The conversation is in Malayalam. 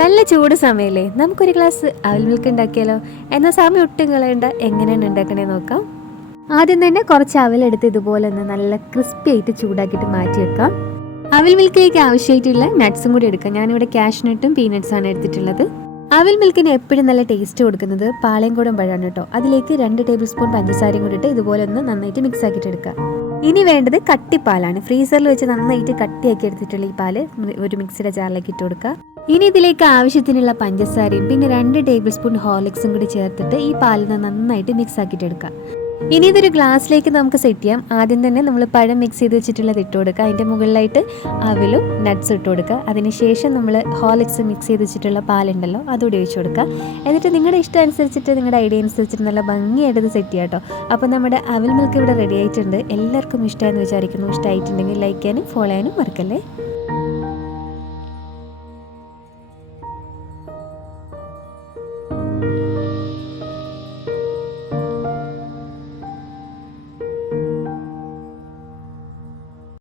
നല്ല ചൂട് സമയമല്ലേ നമുക്കൊരു ഗ്ലാസ് അവൽ മിൽക്ക് ഉണ്ടാക്കിയാലോ? എന്നാൽ സമയം ഒട്ടും കളയണ്ട. എങ്ങനെയാണ് ഉണ്ടാക്കണേ നോക്കാം. ആദ്യം തന്നെ കുറച്ച് അവലെടുത്ത് ഇതുപോലെ ഒന്ന് നല്ല ക്രിസ്പി ആയിട്ട് ചൂടാക്കിയിട്ട് മാറ്റി വെക്കാം. അവൽ മിൽക്കിലേക്ക് ആവശ്യമായിട്ടുള്ള നട്ട്സും കൂടി എടുക്കാം. ഞാനിവിടെ കാഷ്നട്ടും പീനട്ട്സാണ് എടുത്തിട്ടുള്ളത്. അവൽ മിൽക്കിന് എപ്പോഴും നല്ല ടേസ്റ്റ് കൊടുക്കുന്നത് പാളയം കൂടം പഴമാണ് കേട്ടോ. അതിലേക്ക് രണ്ട് ടേബിൾ സ്പൂൺ പഞ്ചസാരയും കൂടി ഇട്ട് ഇതുപോലെ ഒന്ന് നന്നായിട്ട് മിക്സ് ആക്കിയിട്ട് എടുക്കുക ഇനി വേണ്ടത് കട്ടിപ്പാലാണ്. ഫ്രീസറിൽ വെച്ച് നന്നായിട്ട് കട്ടിയാക്കി എടുത്തിട്ടുള്ള ഈ പാൽ ഒരു മിക്സിയുടെ ജാറിലേക്ക് ഇട്ട് കൊടുക്കുക. ഇനി ഇതിലേക്ക് ആവശ്യത്തിനുള്ള പഞ്ചസാരയും പിന്നെ രണ്ട് ടേബിൾ സ്പൂൺ ഹോർലിക്സും കൂടി ചേർത്തിട്ട് ഈ പാലിന് നന്നായിട്ട് മിക്സ് ആക്കിയിട്ട് എടുക്കുക. ഇനി ഇതൊരു ഗ്ലാസ്സിലേക്ക് നമുക്ക് സെറ്റ് ചെയ്യാം. ആദ്യം തന്നെ നമ്മൾ പഴം മിക്സ് ചെയ്ത് വെച്ചിട്ടുള്ളത് ഇട്ട് കൊടുക്കുക. അതിന്റെ മുകളിലായിട്ട് അവലും നട്ട്സ് ഇട്ട് കൊടുക്കുക. അതിനുശേഷം നമ്മൾ ഹോളിക്സ് മിക്സ് ചെയ്ത് വെച്ചിട്ടുള്ള പാലുണ്ടല്ലോ അതുകൂടി ഒഴിച്ച് കൊടുക്കുക. എന്നിട്ട് നിങ്ങളുടെ ഇഷ്ടം അനുസരിച്ചിട്ട് നിങ്ങളുടെ ഐഡിയ അനുസരിച്ചിട്ട് നല്ല ഭംഗിയായിട്ട് സെറ്റ് ചെയ്യാം കേട്ടോ അപ്പോൾ നമ്മുടെ അവൽ മിൽക്ക് ഇവിടെ റെഡി ആയിട്ടുണ്ട്. എല്ലാവർക്കും ഇഷ്ടമായെന്ന് വിചാരിക്കുന്നു. ഇഷ്ടമായിട്ടുണ്ടെങ്കിൽ ലൈക്ക് ചെയ്യാനും ഫോളോ ചെയ്യാനും മറക്കല്ലേ?